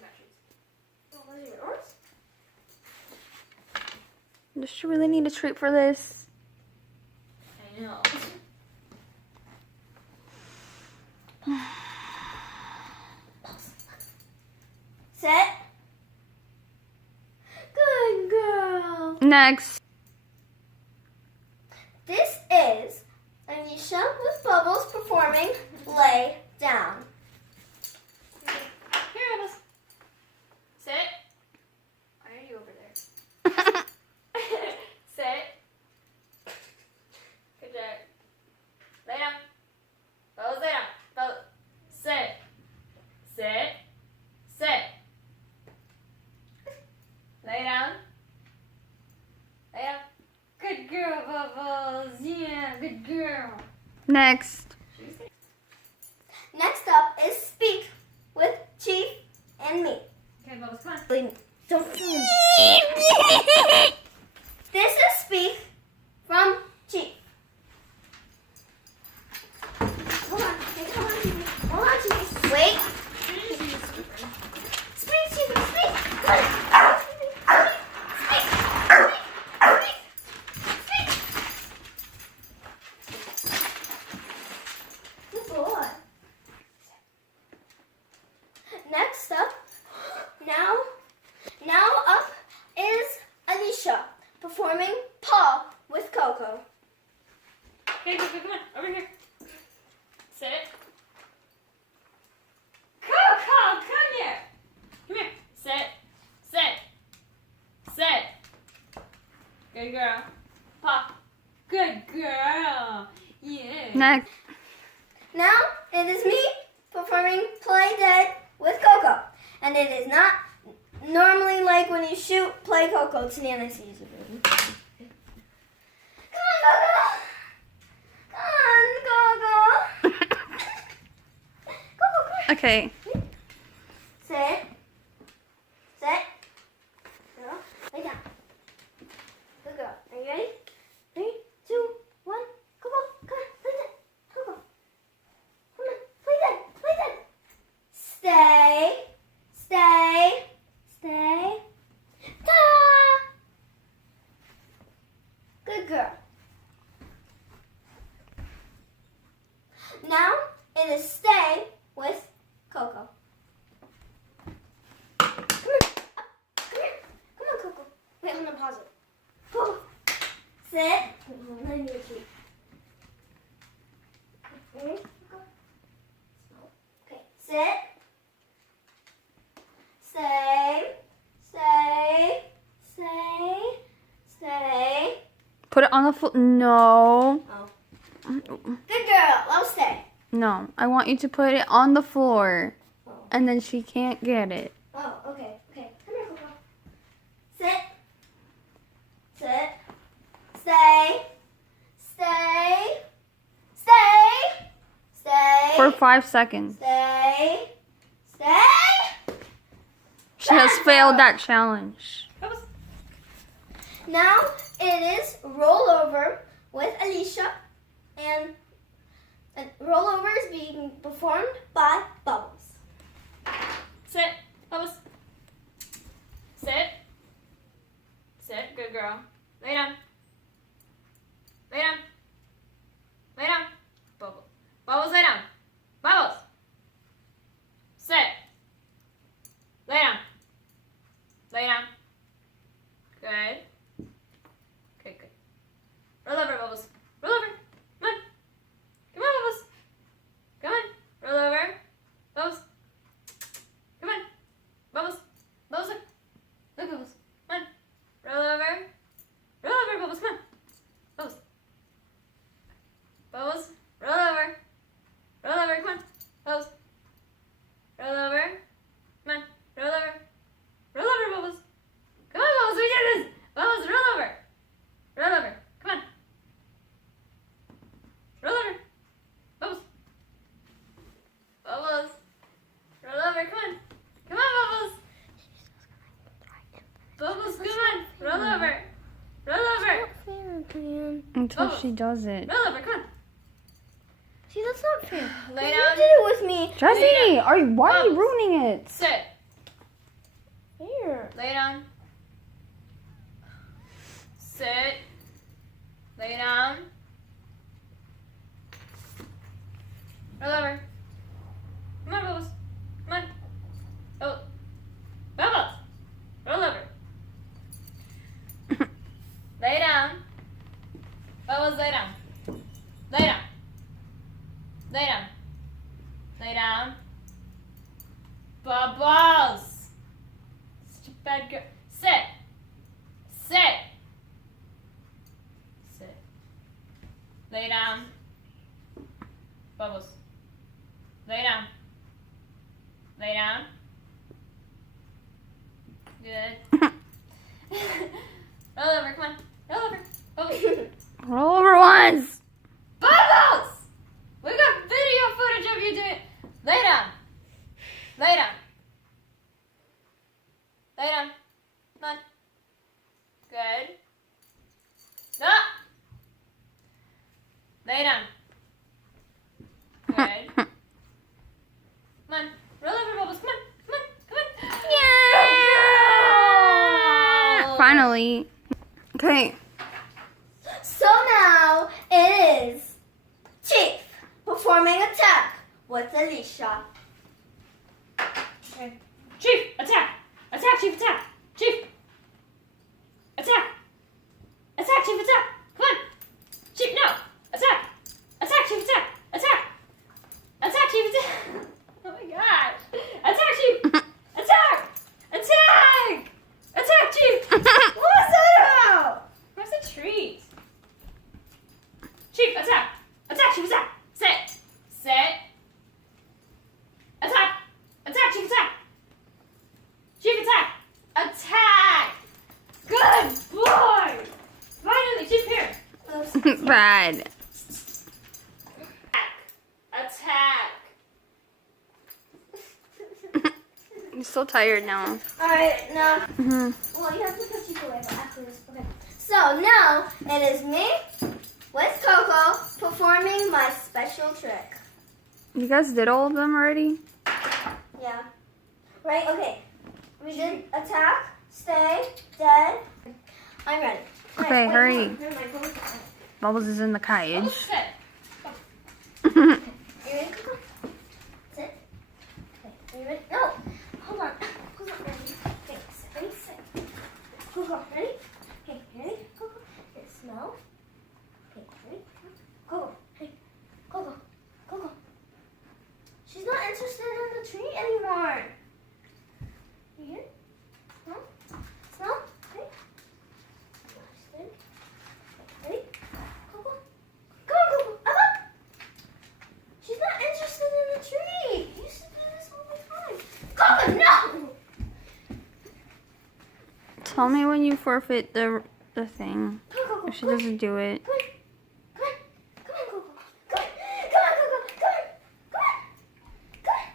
my treats. Oh, those are yours? Does she really need a treat for this? I know. Set. Good girl. Next. This is Anisha with Bubbles performing Lay Down. Here, Bubbles. Sit. Why are you over there? Sit. Good job. Lay down. Bubbles, lay down. Bubbles. Sit. Sit. Sit. Lay down. Lay down. Good girl, Bubbles. Yeah, good girl. Next. Next up is Speak with Chief and me. Okay, Bubbles, come on. Don't film. This is Speak from Chief. Hold on. Hey, come on, Chief. Hold on, Chief. Wait. Speak, Chief. Speak. Speak. Good boy. Next up, now up is Anisha performing Paw with Coco. Okay, come on, over here. Sit. Coco, come here. Come here. Sit. Sit. Sit. Good girl. Pop. Good girl. Yeah. Next. Now it is me performing Play Dead with Coco. And it is not normally like when you shoot Play Coco. It's Nana sees it. Come on, Coco! Come on, Coco! Coco, come on. Okay. Sit. Sit. Girl, lay down. Good girl. Are you ready? 3, 2, 1. Coco, come on. Play dead. Coco. Come on. Play dead. Play dead. Stay. Stay. Stay. Ta! Good girl. Now it is Stay with Coco. Come here. Come here. Come on, Coco. Wait, I'm gonna pause it. Coco. Sit. I need a treat. Ready? Coco. Okay. Sit. Stay. Stay. Stay. Stay. Put it on the floor. No. Oh. Good girl. I'll stay. No. I want you to put it on the floor. Oh. And then she can't get it. Oh, okay. Okay. Come here, Coco. Sit. Sit. Stay. Stay. Stay. Stay. For 5 seconds. Stay. Stay. She has failed that challenge. Bubbles. Now it is rollover with Alicia, and rollover is being performed by Bubbles. Sit. Bubbles. Sit. Sit. Good girl. Lay down. Lay down. Lay down. Bubbles. Bubbles, lay down. Bubbles. Sit. Lay down. Lay down. Good. Okay, good. Roll over, Bubbles. Roll over. Come on. Come on, Bubbles. Come on. Roll over. Bubbles. Come on. Bubbles. Bubbles, look. Look, Bubbles. Come on. Roll over. Roll over, Bubbles. Come on. Bubbles. Bubbles. Roll over. Roll over. Come on. Bubbles. Roll over. Come on. Roll over. Roll over, Bubbles. Come on, Bubbles. We did this. Bubbles, roll over. Roll over. Come on. Roll over. Bubbles. Bubbles. Roll over. Come on. Come on, Bubbles. Bubbles, come on. Roll over. Roll over. Until Oh. she does it. Roll over. Come on. See, that's not fair. Lay You down. did it with me. Jessie, why are you Bubbles. ruining it? Sit. Lay down. Sit. Lay down. Roll over. Come on, Bubbles. Come on. Oh. Bubbles. Roll over. Lay down. Bubbles, lay down. Lay down. Lay down. Lay down. Bubbles. Such a bad girl. Sit. Sit. Sit. Lay down. Bubbles. Lay down. Lay down. Good. Roll over, come on. Roll over. Bubbles. Roll over once. Bubbles! We got video footage of you doing it. Lay down. Lay down. Lay down. Come on. Good. Stop. Lay down. Good. Come on. Roll over, Bubbles. Come on. Come on. Come on. Yeah. Finally. Okay. So now it is Chief performing attack with Alicia. Okay. Chief, attack! Attack, Chief, attack! Chief! Attack! Attack, Chief, attack! Come on! Chief, no! Attack! Attack, Chief, attack! Attack! Attack, Chief, attack! Oh my gosh! Attack, Chief! Attack! Attack! Attack, Chief! What was that about? Where's the treat? Chief, attack! Attack, Chief, attack! Sit! Sit! Attack! Attack, Chief, attack! Chief, attack! Attack! Good boy! Finally, Chief, here! Bad. Attack! I'm so tired now. Alright, now, Hmm. well, you have to put Chief away, but after this, okay. So now it is me with Coco performing my special trick. You guys did all of them already? Yeah. Right? Okay. We did attack, stay, dead. I'm ready. Okay, wait, hurry. hold on. Never mind, hold on. Bubbles is in the cage. Oh, sit! You ready, Coco? Sit. Okay, are you ready? No! Hold on. Hold on, ready. Okay, sit. Ready, sit. Coco, ready? Okay, ready? Coco. Okay, smell. Okay, ready? Coco. Hey. Coco. Coco. She's not interested in the tree anymore. You hear? No? Smell? Okay. Stink. Okay, ready? Coco. Come on, Coco. Up, up. She's not interested in the tree. You used to do this all the time. Coco, no! Tell me when you forfeit the thing. Come on, Coco. If she come on. doesn't do it. Come on. Come on. Come on, Coco. Come on. Come on, Coco. Come on. Come on. Come on.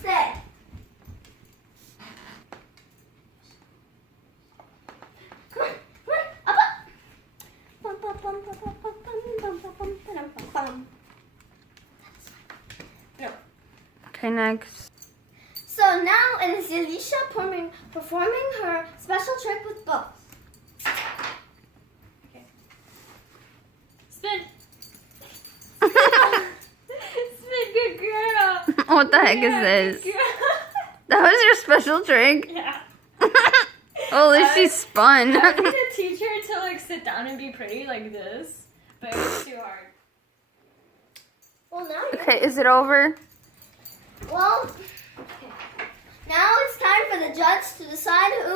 Stay. Come on. Come on. Up, up. Bum, bum, bum, bum, bum, bum, bum, bum, bum, bum, bum, bum. No. Okay, next. So now it is Alicia performing her special trick with Bubbles. Spin! Spin, good girl! What the heck Yeah, is good this? girl. That was your special trick? Yeah. Oh, at least she spun. I was gonna teach her to like sit down and be pretty like this, but it was too hard. Well, now you're Okay, is it over? Well, okay. Now it's time for the judge to decide who